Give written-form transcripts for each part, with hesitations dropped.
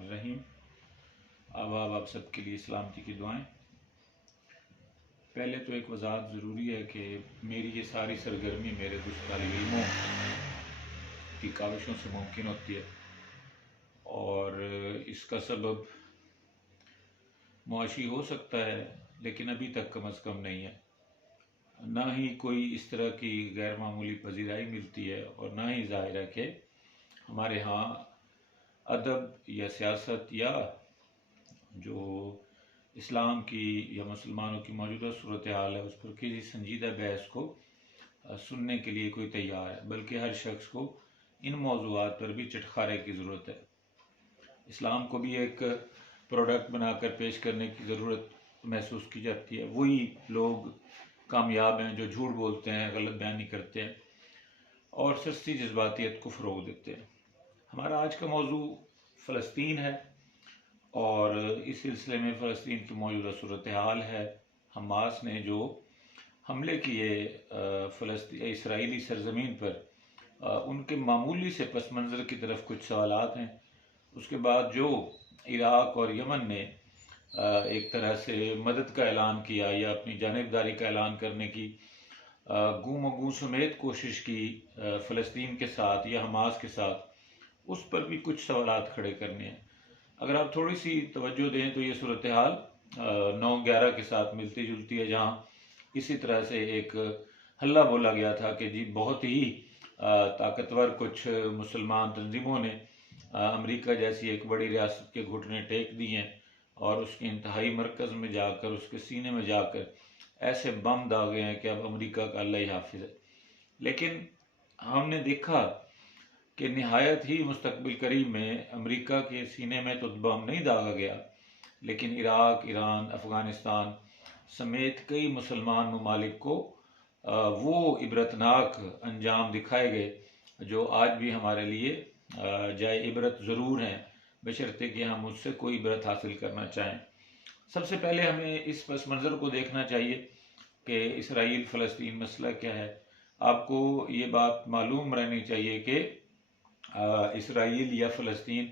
الرحیم۔ آپ سب کے لیے سلامتی کی دعائیں۔ پہلے تو ایک وضاحت ضروری ہے کہ میری یہ ساری سرگرمی میرے کچھ طالب علموں کی کاوشوں سے ممکن ہوتی ہے، اور اس کا سبب معاشی ہو سکتا ہے، لیکن ابھی تک کم از کم نہیں ہے۔ نہ ہی کوئی اس طرح کی غیر معمولی پذیرائی ملتی ہے، اور نہ ہی ظاہر ہے کہ ہمارے ہاں ادب یا سیاست یا جو اسلام کی یا مسلمانوں کی موجودہ صورتحال ہے اس پر کسی سنجیدہ بحث کو سننے کے لیے کوئی تیار ہے، بلکہ ہر شخص کو ان موضوعات پر بھی چٹخارے کی ضرورت ہے۔ اسلام کو بھی ایک پروڈکٹ بنا کر پیش کرنے کی ضرورت محسوس کی جاتی ہے۔ وہی لوگ کامیاب ہیں جو جھوٹ بولتے ہیں، غلط بیانی کرتے ہیں اور سستی جذباتیت کو فروغ دیتے ہیں۔ ہمارا آج کا موضوع فلسطین ہے، اور اس سلسلے میں فلسطین کی موجودہ صورتحال ہے۔ حماس نے جو حملے کیے اسرائیلی سرزمین پر، ان کے معمولی سے پس منظر کی طرف کچھ سوالات ہیں۔ اس کے بعد جو عراق اور یمن نے ایک طرح سے مدد کا اعلان کیا یا اپنی جانبداری کا اعلان کرنے کی گوں مگوں سمیت کوشش کی فلسطین کے ساتھ یا حماس کے ساتھ، اس پر بھی کچھ سوالات کھڑے کرنے ہیں۔ اگر آپ تھوڑی سی توجہ دیں تو یہ صورتحال 9/11 کے ساتھ ملتی جلتی ہے، جہاں اسی طرح سے ایک ہلا بولا گیا تھا کہ جی بہت ہی طاقتور کچھ مسلمان تنظیموں نے امریکہ جیسی ایک بڑی ریاست کے گھٹنے ٹیک دی ہیں، اور اس کے انتہائی مرکز میں جا کر، اس کے سینے میں جا کر ایسے بم داغے ہیں کہ اب امریکہ کا اللہ ہی حافظ ہے۔ لیکن ہم نے دیکھا کہ نہایت ہی مستقبل قریب میں امریکہ کے سینے میں تو بم نہیں داغا گیا، لیکن عراق، ایران، افغانستان سمیت کئی مسلمان ممالک کو وہ عبرتناک انجام دکھائے گئے جو آج بھی ہمارے لیے جائے عبرت ضرور ہیں، بشرطے کہ ہم اس سے کوئی عبرت حاصل کرنا چاہیں۔ سب سے پہلے ہمیں اس پس منظر کو دیکھنا چاہیے کہ اسرائیل فلسطین مسئلہ کیا ہے۔ آپ کو یہ بات معلوم رہنی چاہیے کہ اسرائیل یا فلسطین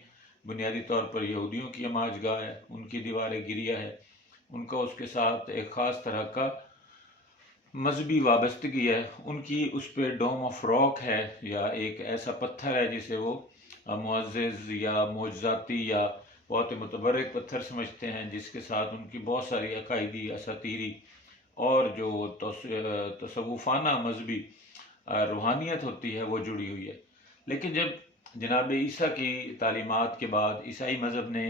بنیادی طور پر یہودیوں کی ہماج گاہ ہے، ان کی دیوار گریہ ہے، ان کا اس کے ساتھ ایک خاص طرح کا مذہبی وابستگی ہے، ان کی اس پہ ڈوم آف راک ہے، یا ایک ایسا پتھر ہے جسے وہ معزز یا معجزاتی یا بہت متبرک پتھر سمجھتے ہیں، جس کے ساتھ ان کی بہت ساری عقائدی، اساطیری اور جو تصوفانہ مذہبی روحانیت ہوتی ہے وہ جڑی ہوئی ہے۔ لیکن جب جناب عیسیٰ کی تعلیمات کے بعد عیسائی مذہب نے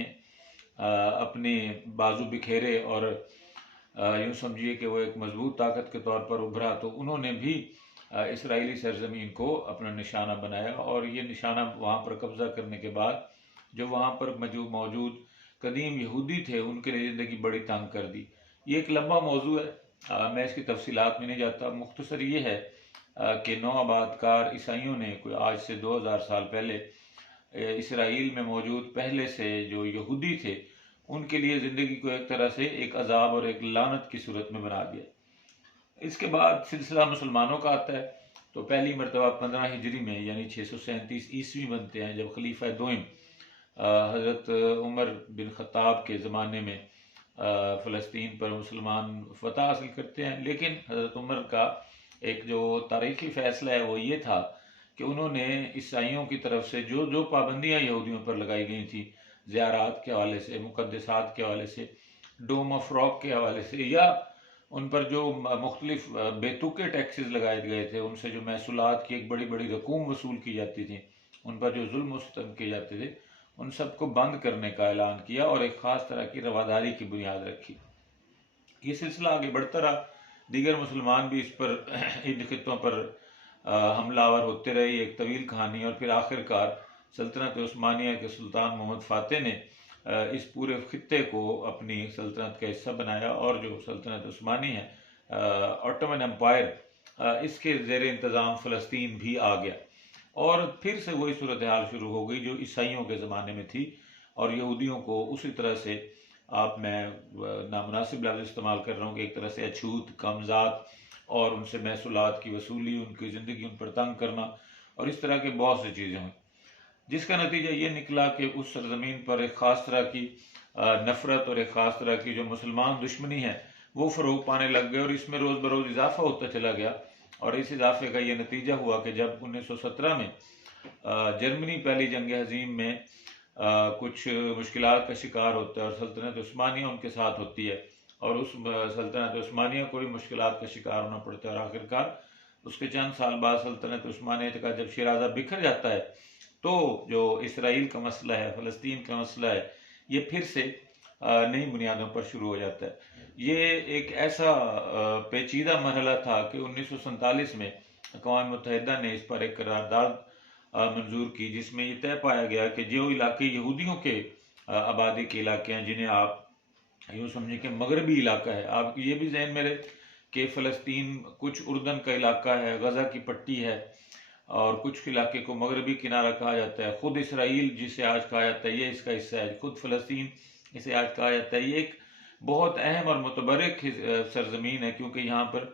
اپنے بازو بکھیرے اور یوں سمجھیے کہ وہ ایک مضبوط طاقت کے طور پر ابھرا، تو انہوں نے بھی اسرائیلی سرزمین کو اپنا نشانہ بنایا، اور یہ نشانہ وہاں پر قبضہ کرنے کے بعد جو وہاں پر موجود قدیم یہودی تھے ان کے لیے زندگی بڑی تنگ کر دی۔ یہ ایک لمبا موضوع ہے، میں اس کی تفصیلات میں نہیں جاتا۔ مختصر یہ ہے کہ نو آباد کار عیسائیوں نے کوئی آج سے 2000 سال پہلے اسرائیل میں موجود پہلے سے جو یہودی تھے ان کے لیے زندگی کو ایک طرح سے ایک عذاب اور ایک لعنت کی صورت میں بنا دیا۔ اس کے بعد سلسلہ مسلمانوں کا آتا ہے، تو پہلی مرتبہ 15 ہجری میں یعنی 637 عیسوی بنتے ہیں، جب خلیفہ دوئم حضرت عمر بن خطاب کے زمانے میں فلسطین پر مسلمان فتح حاصل کرتے ہیں۔ لیکن حضرت عمر کا ایک جو تاریخی فیصلہ ہے وہ یہ تھا کہ انہوں نے عیسائیوں کی طرف سے جو پابندیاں یہودیوں پر لگائی گئی تھیں، زیارات کے حوالے سے، مقدسات کے حوالے سے، ڈوم آف راک کے حوالے سے، یا ان پر جو مختلف بیتوکے ٹیکسز لگائے گئے تھے، ان سے جو محصولات کی ایک بڑی بڑی رقوم وصول کی جاتی تھی، ان پر جو ظلم و ستم کیے جاتے تھے، ان سب کو بند کرنے کا اعلان کیا اور ایک خاص طرح کی رواداری کی بنیاد رکھی۔ یہ سلسلہ آگے بڑھتا رہا، دیگر مسلمان بھی اس پر ان خطوں پر حملہ آور ہوتے رہے، ایک طویل کہانی، اور پھر آخر کار سلطنت عثمانیہ کے سلطان محمد فاتح نے اس پورے خطے کو اپنی سلطنت کا حصہ بنایا، اور جو سلطنت عثمانی ہے، آٹومن امپائر، اس کے زیر انتظام فلسطین بھی آ گیا، اور پھر سے وہی صورتحال شروع ہو گئی جو عیسائیوں کے زمانے میں تھی، اور یہودیوں کو اسی طرح سے، میں نامناسب لفظ استعمال کر رہا ہوں کہ ایک طرح سے اچھوت، کمزاد، اور ان سے محصولات کی وصولی، ان کی زندگی ان پر تنگ کرنا، اور اس طرح کے بہت سی چیزیں ہوئیں۔ جس کا نتیجہ یہ نکلا کہ اس سرزمین پر ایک خاص طرح کی نفرت اور ایک خاص طرح کی جو مسلمان دشمنی ہے وہ فروغ پانے لگ گئے، اور اس میں روز بروز اضافہ ہوتا چلا گیا۔ اور اس اضافے کا یہ نتیجہ ہوا کہ جب 1917 میں جرمنی پہلی جنگ عظیم میں کچھ مشکلات کا شکار ہوتا ہے اور سلطنت عثمانیہ ان کے ساتھ ہوتی ہے، اور اس سلطنت عثمانیہ کو بھی مشکلات کا شکار ہونا پڑتا ہے، اور آخرکار اس کے چند سال بعد سلطنت عثمانیہ کا جب شیرازہ بکھر جاتا ہے تو جو اسرائیل کا مسئلہ ہے، فلسطین کا مسئلہ ہے، یہ پھر سے نئی بنیادوں پر شروع ہو جاتا ہے۔ یہ ایک ایسا پیچیدہ مرحلہ تھا کہ 1947 میں اقوام متحدہ نے اس پر ایک قرارداد منظور کی، جس میں یہ طے پایا گیا کہ جو علاقے یہودیوں کے آبادی کے علاقے ہیں، جنہیں آپ یوں سمجھیں کہ مغربی علاقہ ہے، آپ یہ بھی ذہن میں رہے کہ فلسطین کچھ اردن کا علاقہ ہے، غزہ کی پٹی ہے، اور کچھ علاقے کو مغربی کنارہ کہا جاتا ہے، خود اسرائیل جسے آج کہا جاتا ہے یہ اس کا حصہ ہے، خود فلسطین اسے آج کہا جاتا ہے۔ یہ ایک بہت اہم اور متبرک سرزمین ہے، کیونکہ یہاں پر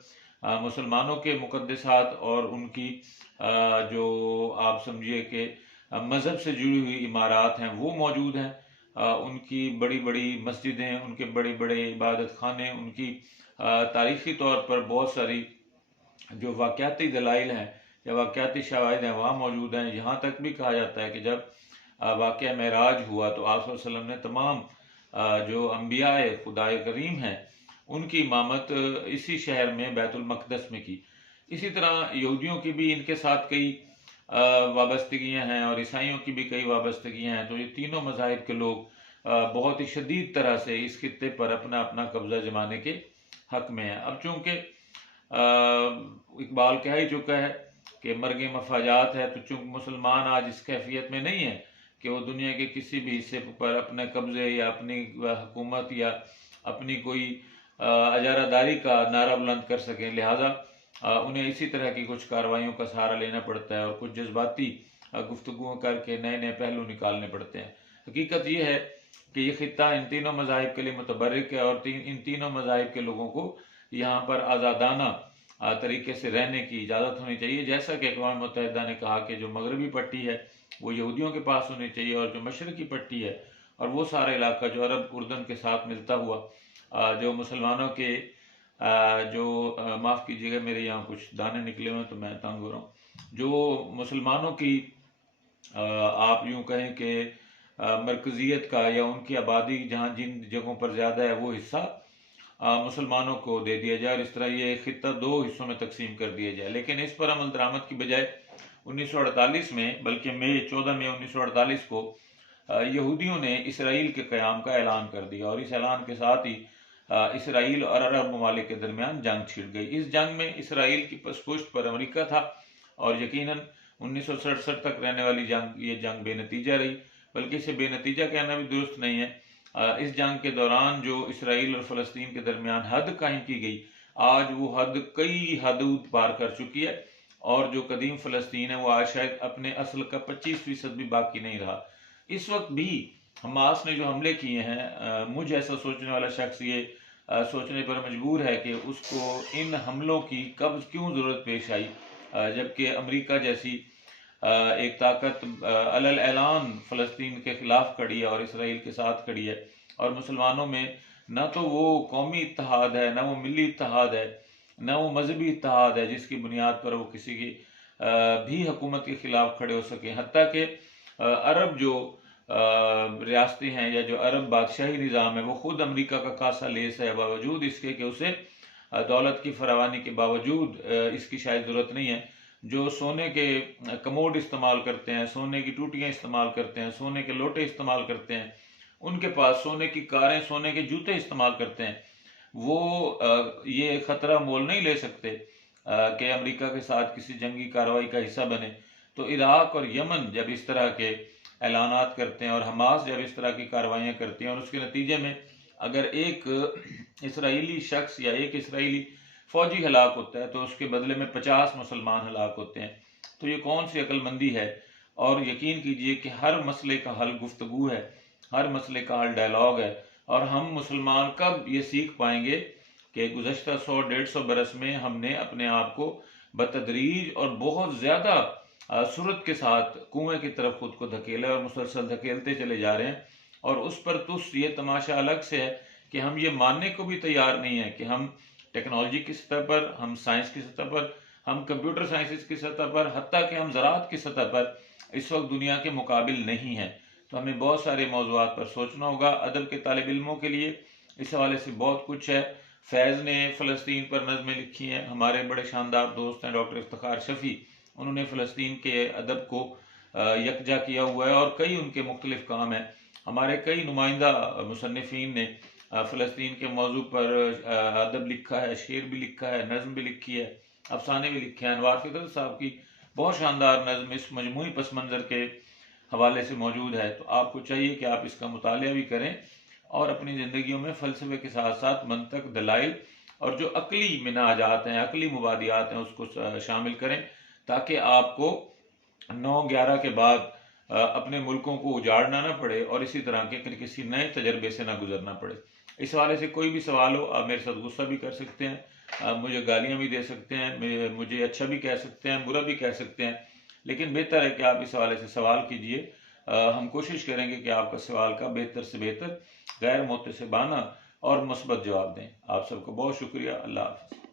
مسلمانوں کے مقدسات اور ان کی جو آپ سمجھیے کہ مذہب سے جڑی ہوئی عمارات ہیں وہ موجود ہیں، ان کی بڑی بڑی مسجدیں، ان کے بڑے بڑے عبادت خانے، ان کی تاریخی طور پر بہت ساری جو واقعاتی دلائل ہیں یا واقعاتی شواہد ہیں وہاں موجود ہیں۔ یہاں تک بھی کہا جاتا ہے کہ جب واقعہ معراج ہوا تو آپ صلی اللہ علیہ وسلم نے تمام جو انبیاء خدا کریم ہیں ان کی امامت اسی شہر میں بیت المقدس میں کی۔ اسی طرح یہودیوں کی بھی ان کے ساتھ کئی وابستگیاں ہیں، اور عیسائیوں کی بھی کئی وابستگیاں ہیں، تو یہ تینوں مذاہب کے لوگ بہت ہی شدید طرح سے اس خطے پر اپنا اپنا قبضہ جمانے کے حق میں ہیں۔ اب چونکہ اقبال کہہ ہی چکا ہے کہ مرگ مفاجات ہے، تو چونکہ مسلمان آج اس کیفیت میں نہیں ہے کہ وہ دنیا کے کسی بھی حصے پر اپنے قبضے یا اپنی حکومت یا اپنی کوئی اجارہ داری کا نعرہ بلند کر سکیں، لہٰذا انہیں اسی طرح کی کچھ کارروائیوں کا سہارا لینا پڑتا ہے اور کچھ جذباتی گفتگو کر کے نئے نئے پہلو نکالنے پڑتے ہیں۔ حقیقت یہ ہے کہ یہ خطہ ان تینوں مذاہب کے لیے متبرک ہے، اور ان تینوں مذاہب کے لوگوں کو یہاں پر آزادانہ طریقے سے رہنے کی اجازت ہونی چاہیے، جیسا کہ اقوام متحدہ نے کہا کہ جو مغربی پٹی ہے وہ یہودیوں کے پاس ہونی چاہیے، اور جو مشرقی پٹی ہے اور وہ سارا علاقہ جو عرب اردن کے ساتھ ملتا ہوا جو مسلمانوں کے جو معاف کیجیے گا میرے یہاں کچھ دانے نکلے ہوئے تو میں تنگ ہو رہا ہوں، جو مسلمانوں کی آپ یوں کہیں کہ مرکزیت کا یا ان کی آبادی جہاں جن جگہوں پر زیادہ ہے وہ حصہ مسلمانوں کو دے دیا جائے، اور اس طرح یہ خطہ دو حصوں میں تقسیم کر دیا جائے۔ لیکن اس پر عمل درآمد کی بجائے 1948 میں، بلکہ 14 مئی 1948 کو یہودیوں نے اسرائیل کے قیام کا اعلان کر دیا، اور اس اعلان کے ساتھ ہی اسرائیل اور عرب ممالک کے درمیان جنگ چھڑ گئی۔ اس جنگ میں اسرائیل کی پس پشت پر امریکہ تھا، اور یقیناً 1967 تک رہنے والی یہ جنگ بے نتیجہ رہی، بلکہ اسے بے نتیجہ کہنا بھی درست نہیں ہے۔ اس جنگ کے دوران جو اسرائیل اور فلسطین کے درمیان حد قائم کی گئی، آج وہ حد کئی حدود پار کر چکی ہے، اور جو قدیم فلسطین ہے وہ آج شاید اپنے اصل کا 25% بھی باقی نہیں رہا۔ اس وقت بھی حماس نے جو حملے کیے ہیں، مجھ ایسا سوچنے والا شخص یہ سوچنے پر مجبور ہے کہ اس کو ان حملوں کی کب کیوں ضرورت پیش آئی، جبکہ امریکہ جیسی ایک طاقت علی اعلان فلسطین کے خلاف کھڑی ہے اور اسرائیل کے ساتھ کھڑی ہے، اور مسلمانوں میں نہ تو وہ قومی اتحاد ہے، نہ وہ ملی اتحاد ہے، نہ وہ مذہبی اتحاد ہے جس کی بنیاد پر وہ کسی کی بھی حکومت کے خلاف کھڑے ہو سکیں۔ حتیٰ کہ عرب جو ریاستیں ہیں یا جو عرب بادشاہی نظام ہے وہ خود امریکہ کا کاسا لیس ہے، باوجود اس کے کہ اسے دولت کی فراوانی کے باوجود اس کی شاید ضرورت نہیں ہے، جو سونے کے کموڈ استعمال کرتے ہیں، سونے کی ٹوٹیاں استعمال کرتے ہیں، سونے کے لوٹے استعمال کرتے ہیں، ان کے پاس سونے کی کاریں، سونے کے جوتے استعمال کرتے ہیں، وہ یہ خطرہ مول نہیں لے سکتے کہ امریکہ کے ساتھ کسی جنگی کارروائی کا حصہ بنے۔ تو عراق اور یمن جب اس طرح کے اعلانات کرتے ہیں اور حماس جب اس طرح کی کارروائیاں کرتی ہیں، اور اس کے نتیجے میں اگر ایک اسرائیلی شخص یا ایک اسرائیلی فوجی ہلاک ہوتا ہے تو اس کے بدلے میں 50 مسلمان ہلاک ہوتے ہیں، تو یہ کون سی عقل مندی ہے؟ اور یقین کیجئے کہ ہر مسئلے کا حل گفتگو ہے، ہر مسئلے کا حل ڈائلاگ ہے، اور ہم مسلمان کب یہ سیکھ پائیں گے کہ گزشتہ 100-150 برس میں ہم نے اپنے آپ کو بتدریج اور بہت زیادہ سرعت کے ساتھ کنویں کی طرف خود کو دھکیلا اور مسلسل دھکیلتے چلے جا رہے ہیں، اور اس پر یہ تماشا الگ سے ہے کہ ہم یہ ماننے کو بھی تیار نہیں ہیں کہ ہم ٹیکنالوجی کی سطح پر، ہم سائنس کی سطح پر، ہم کمپیوٹر سائنسز کی سطح پر، حتیٰ کہ ہم زراعت کی سطح پر اس وقت دنیا کے مقابل نہیں ہیں۔ تو ہمیں بہت سارے موضوعات پر سوچنا ہوگا۔ ادب کے طالب علموں کے لیے اس حوالے سے بہت کچھ ہے۔ فیض نے فلسطین پر نظمیں لکھی ہیں، ہمارے بڑے شاندار دوست ہیں ڈاکٹر افتخار شفیع، انہوں نے فلسطین کے ادب کو یکجا کیا ہوا ہے، اور کئی ان کے مختلف کام ہیں۔ ہمارے کئی نمائندہ مصنفین نے فلسطین کے موضوع پر ادب لکھا ہے، شعر بھی لکھا ہے، نظم بھی لکھی ہے، افسانے بھی لکھے ہیں۔ انوار فطرت صاحب کی بہت شاندار نظم اس مجموعی پس منظر کے حوالے سے موجود ہے۔ تو آپ کو چاہیے کہ آپ اس کا مطالعہ بھی کریں اور اپنی زندگیوں میں فلسفے کے ساتھ ساتھ منطق، دلائل اور جو عقلی مناجات ہیں، عقلی مبادیات ہیں، اس کو شامل کریں، تاکہ آپ کو 9/11 کے بعد اپنے ملکوں کو اجاڑنا نہ پڑے اور اسی طرح کے کسی نئے تجربے سے نہ گزرنا پڑے۔ اس حوالے سے کوئی بھی سوال ہو، آپ میرے ساتھ غصہ بھی کر سکتے ہیں، آپ مجھے گالیاں بھی دے سکتے ہیں، مجھے اچھا بھی کہہ سکتے ہیں، برا بھی کہہ سکتے ہیں، لیکن بہتر ہے کہ آپ اس حوالے سے سوال کیجئے۔ ہم کوشش کریں گے کہ آپ کا سوال کا بہتر سے بہتر، غیر متعصبانہ اور مثبت جواب دیں۔ آپ سب کو بہت شکریہ۔ اللہ حافظ۔